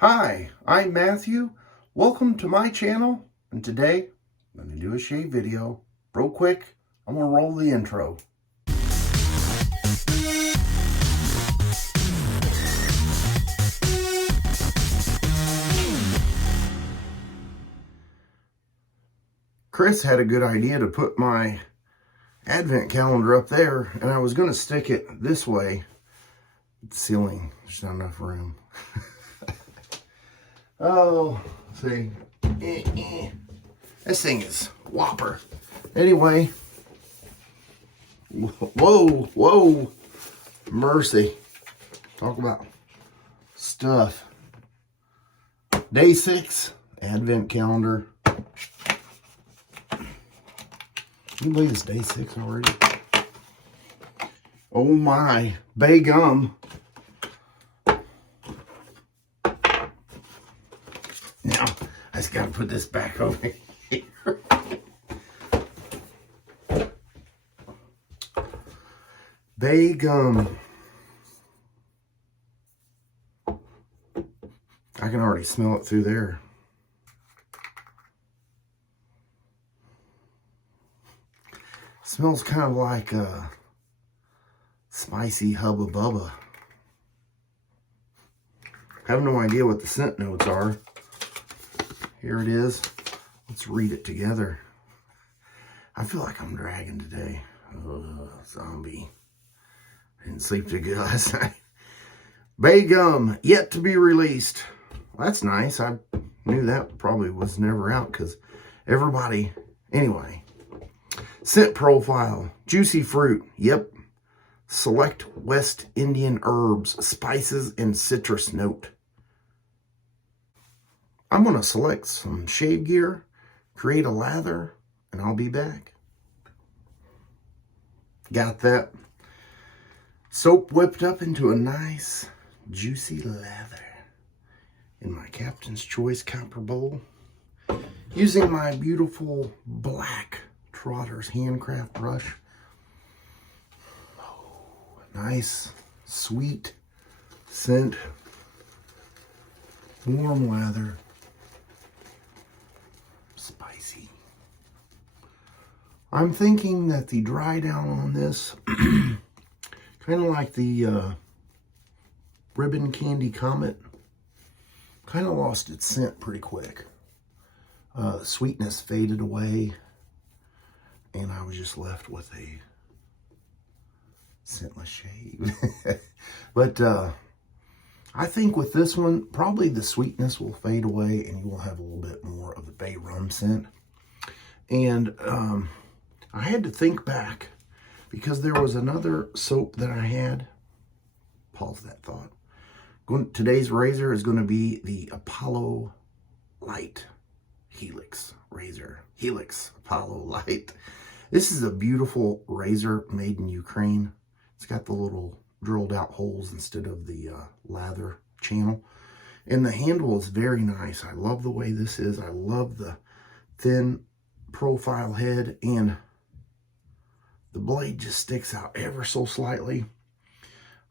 Hi, I'm Matthew. Welcome to my channel, and today I'm going to do a shave video. Real quick, I'm going to roll the intro. Chris had a good idea to put my advent calendar up there, and I was going to stick it this way. The ceiling, there's not enough room. Oh, see, this thing is whopper. Anyway, whoa, mercy. Talk about stuff. Day 6, advent calendar. Can you believe it's day 6 already? Oh my, Bay Gum. Now, I just gotta put this back over here. Bay Gum. I can already smell it through there. Smells kind of like a spicy Hubba Bubba. I have no idea what the scent notes are. Here it is. Let's read it together. I feel like I'm dragging today. Ugh, zombie. I didn't sleep too good last night. Bay Gum, yet to be released. Well, that's nice. I knew that probably was never out because everybody... Anyway. Scent profile. Juicy fruit. Yep. Select West Indian herbs, spices, and citrus note. I'm going to select some shave gear, create a lather, and I'll be back. Got that soap whipped up into a nice, juicy lather in my Captain's Choice copper bowl. Using my beautiful black Trotter's Handcraft brush. Oh, nice, sweet scent. Warm lather. Spicy. I'm thinking that the dry down on this, kind of like the Ribbon Candy Comet, kind of lost its scent pretty quick. The sweetness faded away, and I was just left with a scentless shave. But I think with this one, probably the sweetness will fade away and you will have a little bit more of the bay rum scent. And I had to think back because there was another soap that I had. Pause that thought. Today's razor is going to be the Apollo Lite Helix Razor. Helix Apollo Lite. This is a beautiful razor made in Ukraine. It's got the little drilled out holes instead of the lather channel, and the handle is very nice. I love the way this is. I love the thin profile head, and the blade just sticks out ever so slightly.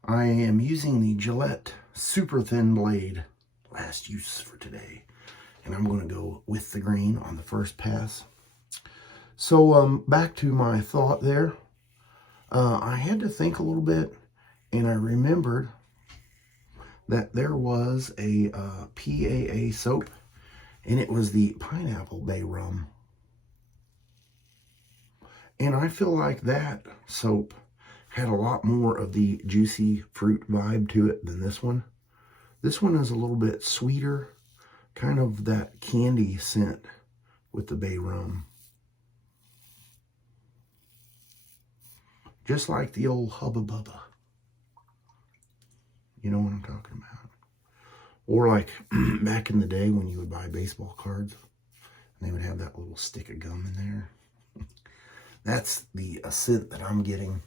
I am using the Gillette super thin blade, last use for today, and I'm going to go with the green on the first pass. So back to my thought there. I had to think a little bit, and I remembered that there was a PAA soap, and it was the Pineapple Bay Rum. And I feel like that soap had a lot more of the juicy fruit vibe to it than this one. This one is a little bit sweeter, kind of that candy scent with the Bay Rum. Just like the old Hubba Bubba. You know what I'm talking about. Or like back in the day when you would buy baseball cards and they would have that little stick of gum in there. That's the scent that I'm getting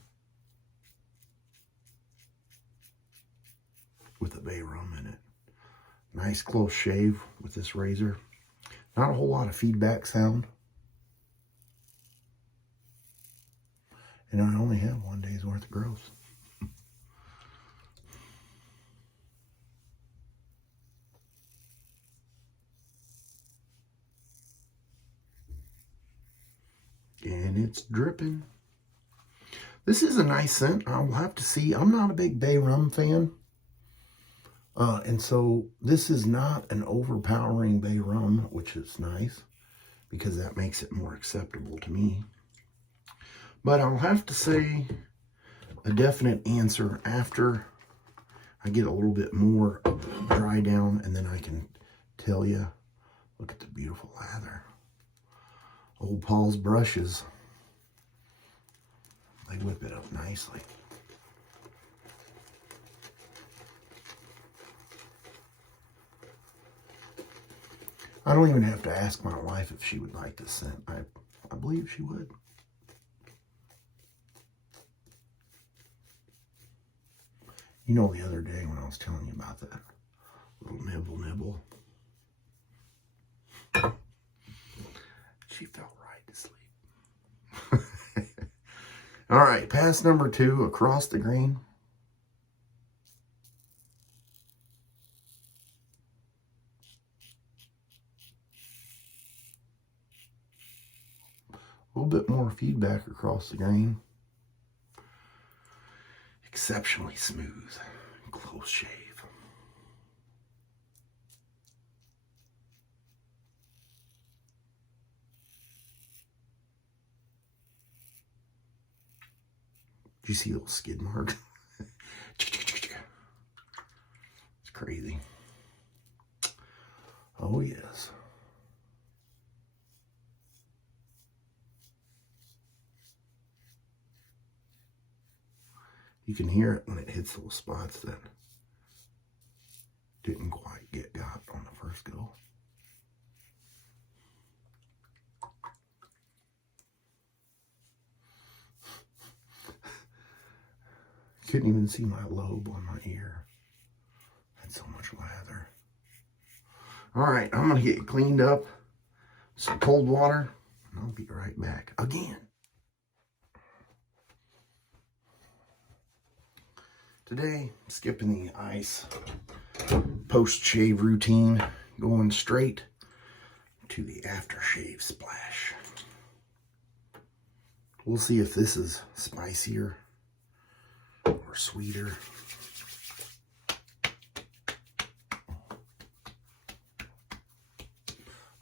with the Bay Rum in it. Nice close shave with this razor. Not a whole lot of feedback sound. And I only have 1 day's worth of growth. and it's dripping. This is a nice scent. I'll have to see. I'm not a big bay rum fan. And so this is not an overpowering bay rum, which is nice because that makes it more acceptable to me. But I'll have to say a definite answer after I get a little bit more dry down, and then I can tell you. Look at the beautiful lather. Old Paul's brushes. They whip it up nicely. I don't even have to ask my wife if she would like this scent. I believe she would. You know, the other day when I was telling you about that little nibble, she fell right to sleep. All right, pass number 2, across the grain. A little bit more feedback across the grain. Exceptionally smooth, close shave. Do you see those skid marks? It's crazy. Oh, yes. You can hear it when it hits those spots that didn't quite get got on the first go. Couldn't even see my lobe on my ear. Had so much lather. All right, I'm gonna get cleaned up. Some cold water, and I'll be right back again. Today, skipping the ice post-shave routine, going straight to the aftershave splash. We'll see if this is spicier or sweeter.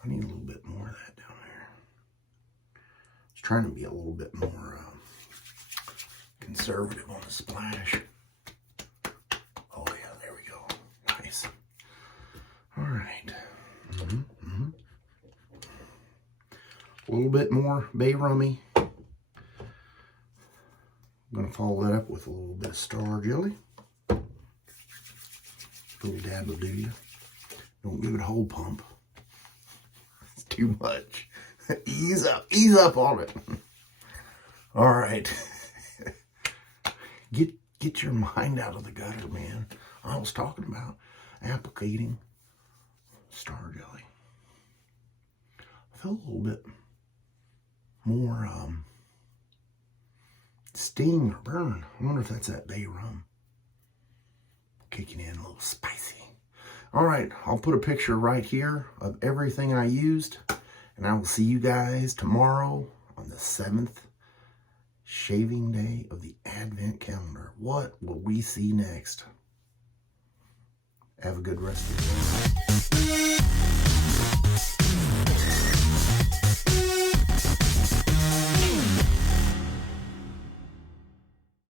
I need a little bit more of that down there. I was trying to be a little bit more conservative on the splash. Oh yeah, there we go. Nice. All right. A little bit more bay rummy. I'm going to follow that up with a little bit of star jelly. A little dab will do you. Don't give it a whole pump. It's too much. Ease up on it. All right. Get your mind out of the gutter, man. I was talking about applicating star jelly. I feel a little bit more sting or burn. I wonder if that's that bay rum kicking in, a little spicy. All right, I'll put a picture right here of everything I used, and I will see you guys tomorrow on the 7th shaving day of the Advent calendar. What will we see next? Have a good rest of the day.